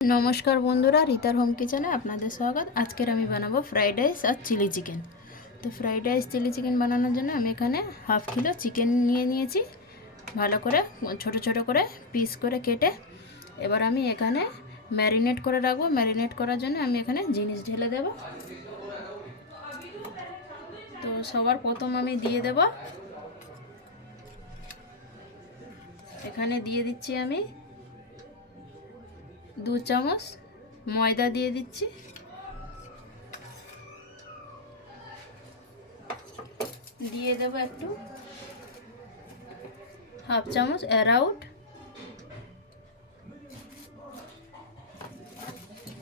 नमस्कार बंधुरा रीतार होम किचेने आपनादेर स्वागत। आजकेर आमी बानाबो फ्राइड राइस और चिली चिकेन। तो फ्राइड राइस चिली चिकेन बानानोर जोन्नो आमी एखाने हाफ किलो चिकेन निये नियेछि, भालो करे छोटो छोटो करे पिस करे केटे एबार आमी एखाने मैरिनेट करे राखबो। मैरिनेट करार जोन्नो आमी एखाने जिनिस ढेले देब। तो सबार प्रथम आमी दिये देब, एखाने दिये दिচ্ছি आमी 2 চামচ ময়দা দিয়ে দিচ্ছি, দিয়ে দেব একটু হাফ চামচ অ্যারাউট,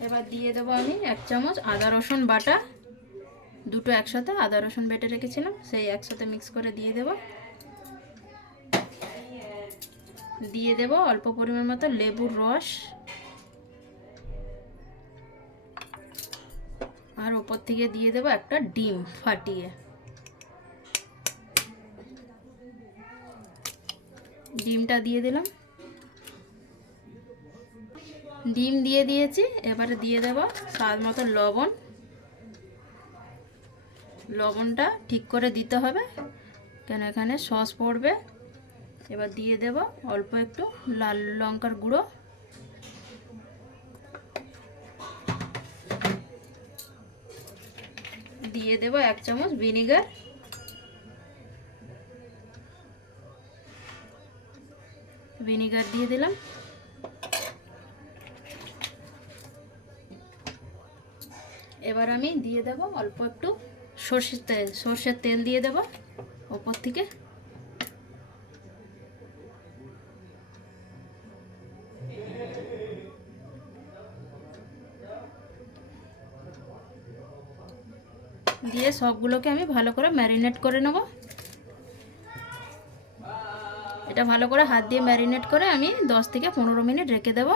এবার দিয়ে দেব আমি 1 চামচ আদা রসুন বাটা, দুটো একসাথে আদা রসুন বেটে রেখেছিলাম সেই একসাথে মিক্স করে দিয়ে দেব। দিয়ে দেব অল্প পরিমাণ মতো লেবুর রস আর উপর থেকে দিয়ে দেব একটা ডিম ফাটিয়ে। ডিমটা দিয়ে দিলাম, ডিম দিয়ে দিয়েছি। এবারে দিয়ে দেব স্বাদ মতো লবণ। লবণটা ঠিক করে দিতে হবে কেন এখানে সস পড়বে। এবার দিয়ে দেব অল্প একটু লাল লঙ্কার গুঁড়ো, দিয়ে দেব 1 চামচ ভিনেগার, ভিনেগার দিয়ে দিলাম। এবার আমি দিয়ে দেব অল্প একটু সরষের তেল দিয়ে দেব উপর থেকে। দিয়ে সবগুলোকে আমি ভালো করে ম্যারিনেট করে নেব। এটা ভালো করে হাত দিয়ে ম্যারিনেট করে আমি 10 থেকে 15 মিনিট রেখে দেব।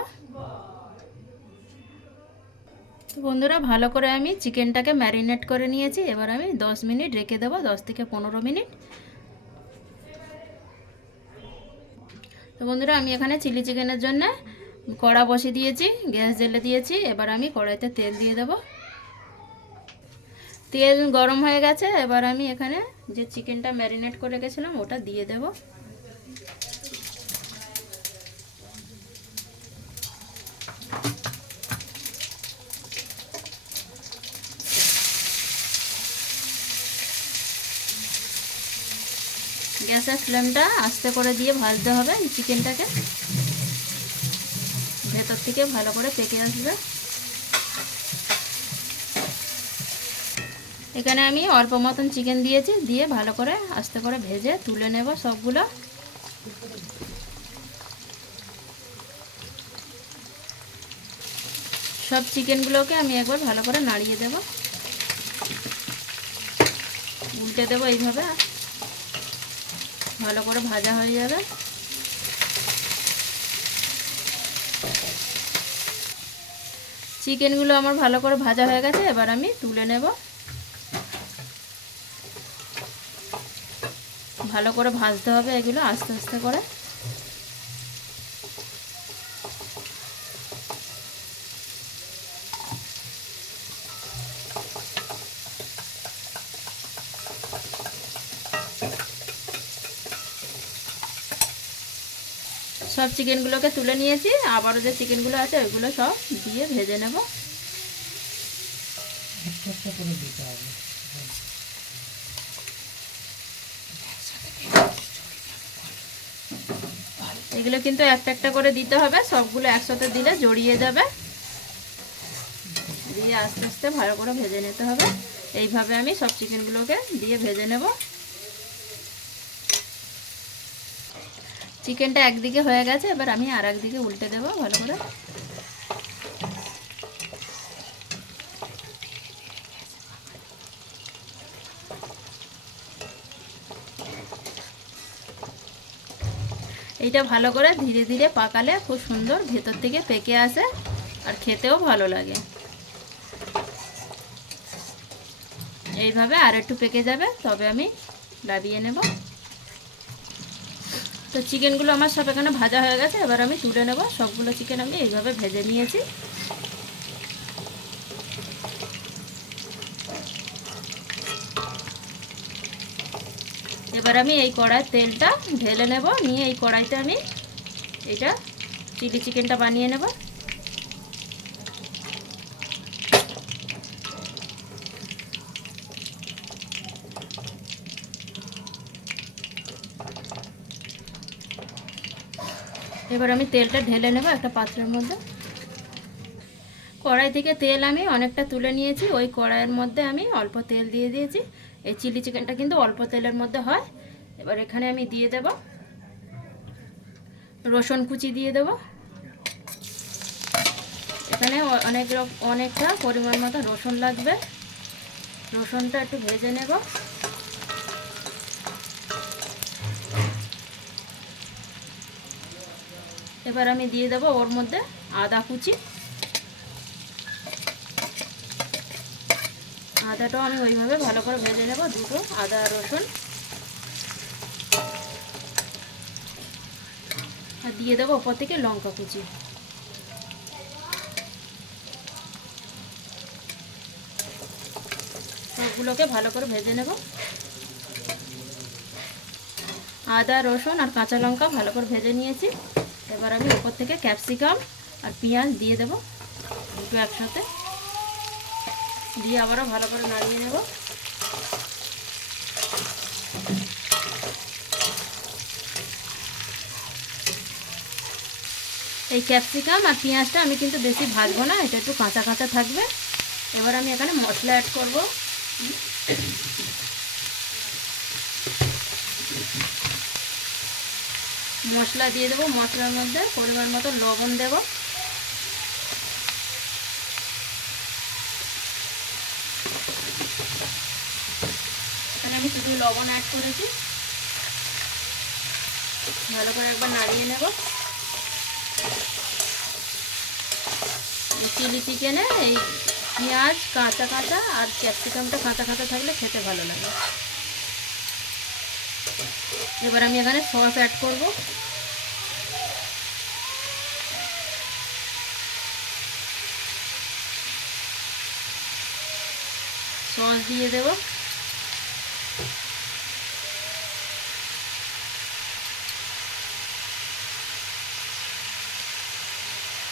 তো বন্ধুরা ভালো করে আমি চিকেনটাকে ম্যারিনেট করে নিয়েছি, এবার আমি 10 মিনিট রেখে দেব, 10 থেকে 15 মিনিট। তো বন্ধুরা আমি এখানে চিলি চিকেনের জন্য কড়া বসিয়ে দিয়েছি, গ্যাস জ্বেলে দিয়েছি। এবার আমি কড়াইতে তেল দিয়ে দেব। তেল গরম হয়ে গেছে, এবার আমি এখানে যে চিকেনটা ম্যারিনেট করে রেখেছিলাম ওটা দিয়ে দেব। গ্যাসের ফ্লেমটা আস্তে করে দিয়ে ভাজতে হবে চিকেনটাকে, ভেতর থেকে ভালো করে পেকে আসবে। এখানে আমি অল্প মতন চিকেন দিয়েছি, দিয়ে ভালো করে আস্তে করে ভেজে তুলে নেব সবগুলো। সব চিকেনগুলোকে আমি একবার ভালো করে নাড়িয়ে দেব, উল্টে দেব, এইভাবে ভালো করে ভাজা হয়ে যাবে। চিকেনগুলো আমার ভালো করে ভাজা হয়ে গেছে, এবার আমি তুলে নেব। ভালো করে ভাজতে হবে এগুলো আস্তে আস্তে করে। সব চিকেনগুলোকে তুলে নিয়েছি, আবারও যে চিকেনগুলো আছে ওইগুলো সব দিয়ে ভেজে নেব। এগুলো কিন্তু একটা একটা করে দিতে হবে, সবগুলো একসাথে দিলে জড়িয়ে যাবে। দিয়ে আস্তে আস্তে ভালো করে ভেজে নিতে হবে। এইভাবে আমি সব চিকেনগুলোকে দিয়ে ভেজে নেব। চিকেনটা একদিকে হয়ে গেছে, এবার আমি আর একদিকে উল্টে দেব ভালো করে। এইটা ভালো করে ধীরে ধীরে পাকালে খুব সুন্দর ভেতর থেকে পেকে আসে আর খেতেও ভালো লাগে। এইভাবে আর একটু পেকে যাবে, তবে আমি নামিয়ে নেব। তো চিকেনগুলো আমার সব এখানে ভাজা হয়ে গেছে, এবার আমি তুলে নেব। সবগুলো চিকেন আমি এইভাবে ভেজে নিয়েছি। এবার আমি এই কড়াইয়ের তেলটা ঢেলে নেব, নিয়ে এই কড়াইতে আমি এটা চিলি চিকেনটা বানিয়ে নেব। এবার আমি তেলটা ঢেলে নেব একটা পাত্রের মধ্যে। কড়াই থেকে তেল আমি অনেকটা তুলে নিয়েছি, ওই কড়াইয়ের মধ্যে আমি অল্প তেল দিয়ে দিয়েছি। এই চিলি চিকেনটা কিন্তু অল্প তেলের মধ্যে হয়। এবার এখানে আমি দিয়ে দেব রসুন কুচি, দিয়ে দেব এখানে অনেকটা পরিমাণ মতো রসুন লাগবে। রসুনটা একটু ভেজে নেব। এবার আমি দিয়ে দেব ওর মধ্যে আদা কুচি। আদাটাও আমি ওইভাবে ভালো করে ভেজে নেব, দুটো আদা রসুন। আর দিয়ে দেবো ওপর থেকে লঙ্কা কুচি। সবগুলোকে ভালো করে ভেজে নেব। আদা রসুন আর কাঁচা লঙ্কা ভালো করে ভেজে নিয়েছি। এবার আমি ওপর থেকে ক্যাপসিকাম আর পেঁয়াজ দিয়ে দেব দুটো একসাথে, দিয়ে আবারও ভালো করে নাড়িয়ে নেব। এই ক্যাপসিকাম আর পেঁয়াজটা আমি কিন্তু বেশি ভাজবো না, এটা একটু কাঁচা কাঁচা থাকবে। এবার আমি এখানে মশলা অ্যাড করব। মশলা দিয়ে দেবো, মশলার মধ্যে পরিমাণ মতো লবণ দেব। এখানে আমি শুধু লবণ অ্যাড করেছি। ভালো করে একবার নাড়িয়ে নেব। চিলি চিকেনে এই পেঁয়াজ কাঁচা কাঁচা আর ক্যাপসিকামটা কাঁচা কাঁচা থাকলে খেতে ভালো লাগে। এবার আমি এখানে সস অ্যাড করব। সস দিয়ে দেব।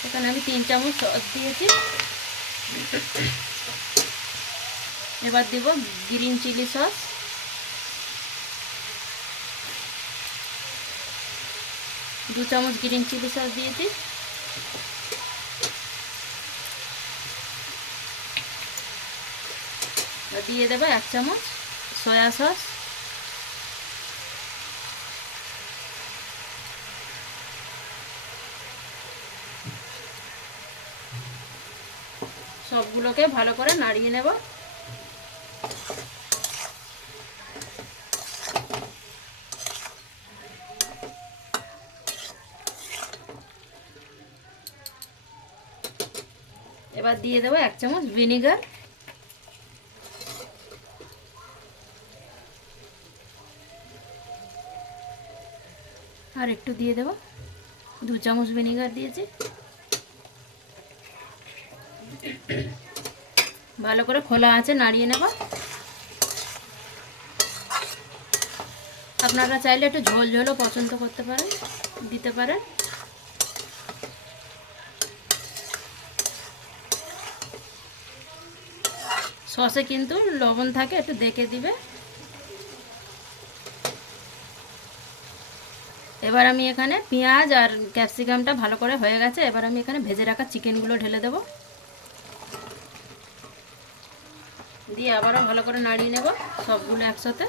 এখানে আমি 3 চামচ সস দিয়েছি। এবার দেব গ্রিন চিলি সস। দু চামচ গ্রিন চিলি সস দিয়েছি। দিয়ে দেবো 1 চামচ সয়া সস। সবগুলোকে ভালো করে নাড়িয়ে নেব। এবার দিয়ে দেবো 1 চামচ ভিনেগার। আর একটু দিয়ে দেবো, 2 চামচ ভিনেগার দিয়েছি। ভালো করে খোলা আছে নাড়িয়ে নেব। আপনারা চাইলে একটু ঝোল ঝোলও পছন্দ করতে পারেন, দিতে পারেন। সসে কিন্তু লবণ থাকে, একটু দেখে দিবে। এবার আমি এখানে পেঁয়াজ আর ক্যাপসিকামটা ভালো করে হয়ে গেছে। এবার আমি এখানে ভেজে রাখা চিকেনগুলো ঢেলে দেব, দিয়ে আবারও ভালো করে নাড়িয়ে নেব সবগুলো একসাথে।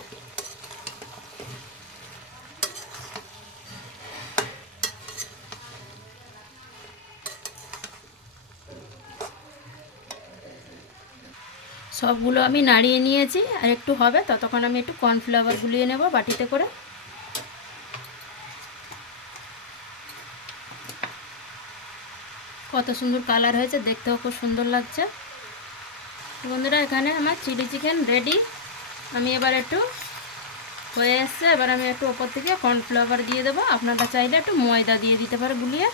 সবগুলো আমি নাড়িয়ে নিয়েছি, আর একটু হবে, ততক্ষণ আমি একটু কর্নফ্লাওয়ার গুলিয়ে নেব বাটিতে করে। কত সুন্দর কালার হয়েছে, দেখতেও খুব সুন্দর লাগছে। বন্ধুরা, এখানে আমার চিলি চিকেন রেডি। আমি এবার একটু হয়ে এসছে, এবার আমি একটু ওপর থেকে কর্নফ্লাওয়ার দিয়ে দেবো। আপনারা চাইলে একটু ময়দা দিয়ে দিতে পারে গুলিয়ে।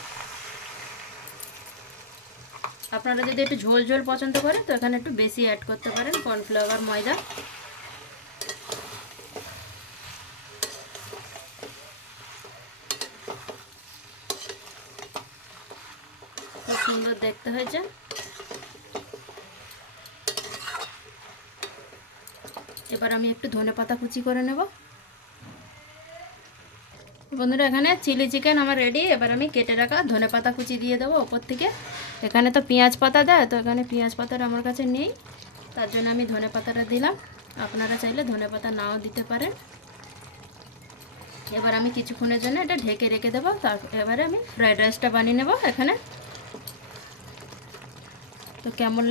আপনারা যদি একটু ঝোল ঝোল পছন্দ করেন তো এখানে একটু বেশি অ্যাড করতে পারেন কর্নফ্লাওয়ার ময়দা। সুন্দর দেখতে হয়েছে। এবার আমি একটু ধনেপাতা কুচি করে নেব। বন্ধুরা এখানে চিলি চিকেন আমার রেডি। এবার আমি কেটে রাখা ধনেপাতা কুচি দিয়ে দেবো ওপর থেকে। এখানে তো পেঁয়াজ পাতা দেয়, তো এখানে পেঁয়াজ পাতাটা আমার কাছে নেই, তার জন্য আমি ধনেপাতাটা দিলাম। আপনারা চাইলে ধনেপাতা নাও দিতে পারেন। এবার আমি কিছুক্ষণের জন্য এটা ঢেকে রেখে দেবো। তারপর এবারে আমি ফ্রাইড রাইসটা বানিয়ে নেব এখানে। তো কেমন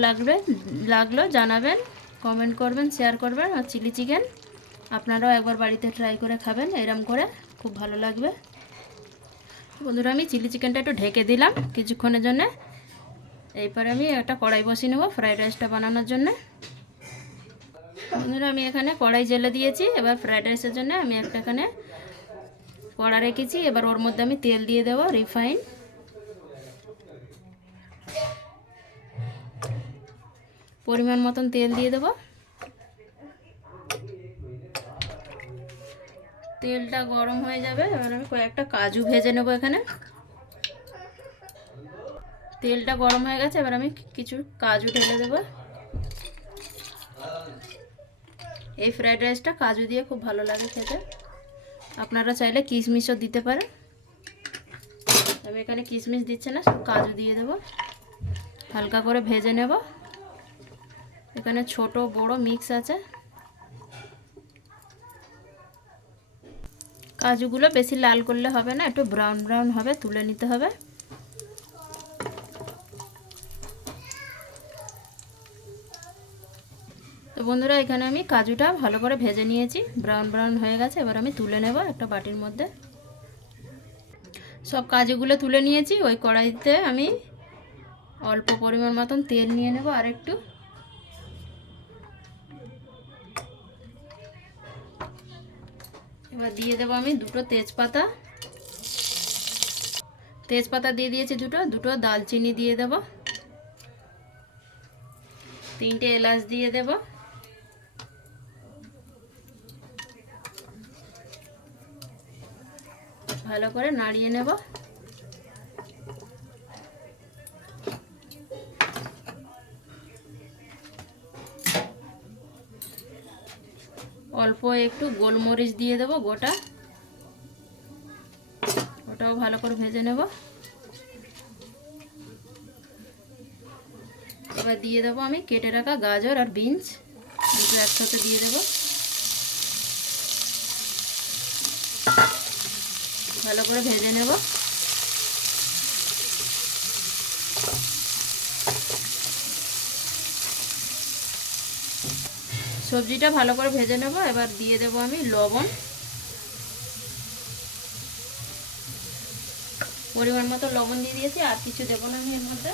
লাগলো জানাবেন, কমেন্ট করবেন, শেয়ার করবেন। আর চিলি চিকেন আপনারাও একবার বাড়িতে ট্রাই করে খাবেন, এরম করে খুব ভালো লাগবে। বন্ধুরা আমি চিলি চিকেনটা একটু ঢেকে দিলাম কিছুক্ষণের জন্য। এরপর আমি একটা কড়াই বসিয়ে নেব ফ্রাইড রাইসটা বানানোর জন্য। বন্ধুরা আমি এখানে কড়াই জেলে দিয়েছি। এবার ফ্রাইড রাইসের জন্য আমি একটা এখানে কড়া রেখেছি। এবার ওর মধ্যে আমি তেল দিয়ে দেবো, রিফাইন। পরিমাণ মতন তেল দিয়ে দেবো। তেলটা গরম হয়ে যাবে। এবার আমি কয়েকটা কাজু ভেজে নেব এখানে। তেলটা গরম হয়ে গেছে, এবার আমি কিছু কাজু ঢেলে দেবো। এই ফ্রাইড রাইসটা কাজু দিয়ে খুব ভালো লাগে খেতে। আপনারা চাইলে কিশমিশও দিতে পারেন। আমি এখানে কিশমিশ দিচ্ছি না, সব কাজু দিয়ে দেবো। হালকা করে ভেজে নেব। এখানে ছোট বড় মিক্স আছে। কাজুগুলো বেশি লাল করলে হবে না, একটু ব্রাউন ব্রাউন হবে, তুলে নিতে হবে। তো বন্ধুরা এখানে আমি কাজুটা ভালো করে ভেজে নিয়েছি, ব্রাউন ব্রাউন হয়ে গেছে। এবার আমি তুলে নেব একটা বাটির মধ্যে। সব কাজুগুলো তুলে নিয়েছি। ওই কড়াইতে আমি অল্প পরিমাণ মতন তেল নিয়ে নেব আর একটু। এবার দিয়ে দেবো আমি দুটো তেজপাতা। তেজপাতা দিয়ে দিয়েছি দুটো দালচিনি দিয়ে দেব, 3টে এলাচ দিয়ে দেব, ভালো করে নাড়িয়ে নেব। অল্প একটু গোলমরিচ দিয়ে দেব গোটা, ওটাও ভালো করে ভেজে নেব। এবার দিয়ে দেবো আমি কেটে রাখা গাজর আর বিনস, দুটো একসাথে দিয়ে দেব। ভালো করে ভেজে নেব। সবজিটা ভালো করে ভেজে নেব। এবার দিয়ে দেব আমি লবণ, পরিমাণ মতো লবণ দিয়ে দিয়েছি, আর কিছু দেবো না আমি এর মধ্যে।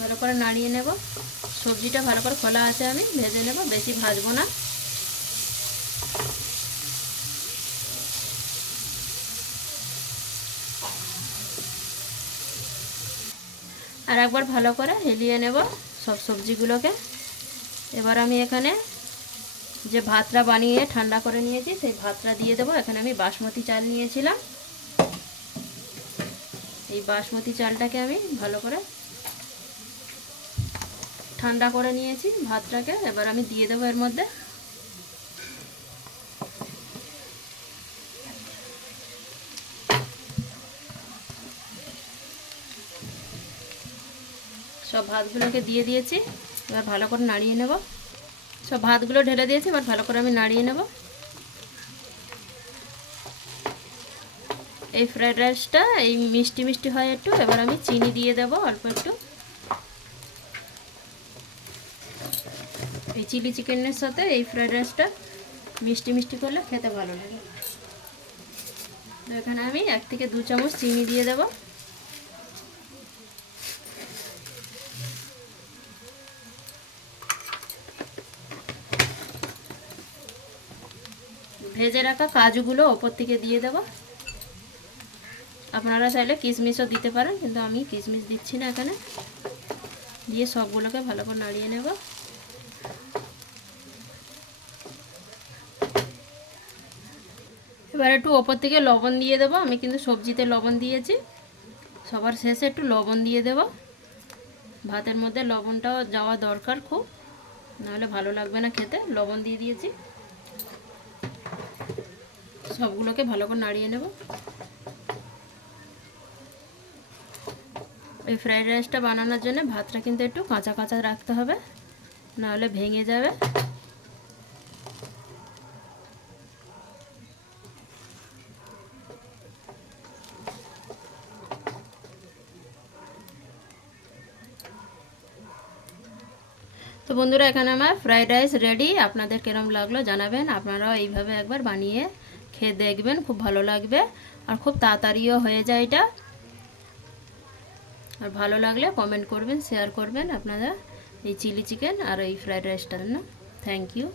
ভালো করে নাড়িয়ে নেব। সবজিটা ভালো করে খোলা আছে, আমি ভেজে নেব, বেশি ভাজবো না। আর একবার ভালো করে হেলিয়ে নেব সব সবজিগুলোকে। এবার আমি এখানে যে ভাতটা বানিয়ে ঠান্ডা করে নিয়েছি সেই ভাতটা দিয়ে দেবো। এখানে আমি বাসমতি চাল নিয়েছিলাম। এই বাসমতি চালটাকে আমি ভালো করে ঠান্ডা করে নিয়েছি ভাতটাকে। এবার আমি দিয়ে দেবো এর মধ্যে। সব ভাতগুলোকে দিয়ে দিয়েছি। এবার ভালো করে নাড়িয়ে নেব। সব ভাতগুলো ঢেলে দিয়েছি, এবার ভালো করে আমি নাড়িয়ে নেব। এই ফ্রাইড রাইসটা এই মিষ্টি মিষ্টি হয় একটু। এবার আমি চিনি দিয়ে দেব অল্প একটু। এই চিলি চিকেনের সাথে এই ফ্রাইড রাইসটা মিষ্টি মিষ্টি করলে খেতে ভালো লাগে। এখানে আমি 1 থেকে 2 চামচ চিনি দিয়ে দেব। ভেজে রাখা কাজুগুলো ওপর থেকে দিয়ে দেব। আপনারা চাইলে কিশমিশও দিতে পারেন, কিন্তু আমি কিশমিশ দিচ্ছি না এখানে। দিয়ে সবগুলোকে ভালো করে নাড়িয়ে নেব। এবার একটু ওপর থেকে লবণ দিয়ে দেবো। আমি কিন্তু সবজিতে লবণ দিয়েছি, সবার শেষে একটু লবণ দিয়ে দেব। ভাতের মধ্যে লবণটাও যাওয়া দরকার খুব, নাহলে ভালো লাগবে না খেতে। লবণ দিয়ে দিয়েছি, সবগুলোকে ভালো করে নাড়িয়ে নেব। এই ফ্রাইড রাইসটা বানানোর জন্য ভাতটা কিন্তু একটু কাঁচা কাঁচা রাখতে হবে, নাহলে ভেঙে যাবে। তো বন্ধুরা, এখানে আমার ফ্রাইড রাইস রেডি। আপনাদের কেরম লাগলো জানাবেন। আপনারাও এইভাবে একবার বানিয়ে খেয়ে দেখবেন, খুব ভালো লাগবে আর খুব তাড়াতাড়িও হয়ে যায় এটা। আর ভালো লাগলে কমেন্ট করবেন, শেয়ার করবেন আপনারা এই চিলি চিকেন আর এই ফ্রাইড রাইসটার জন্য। Thank you.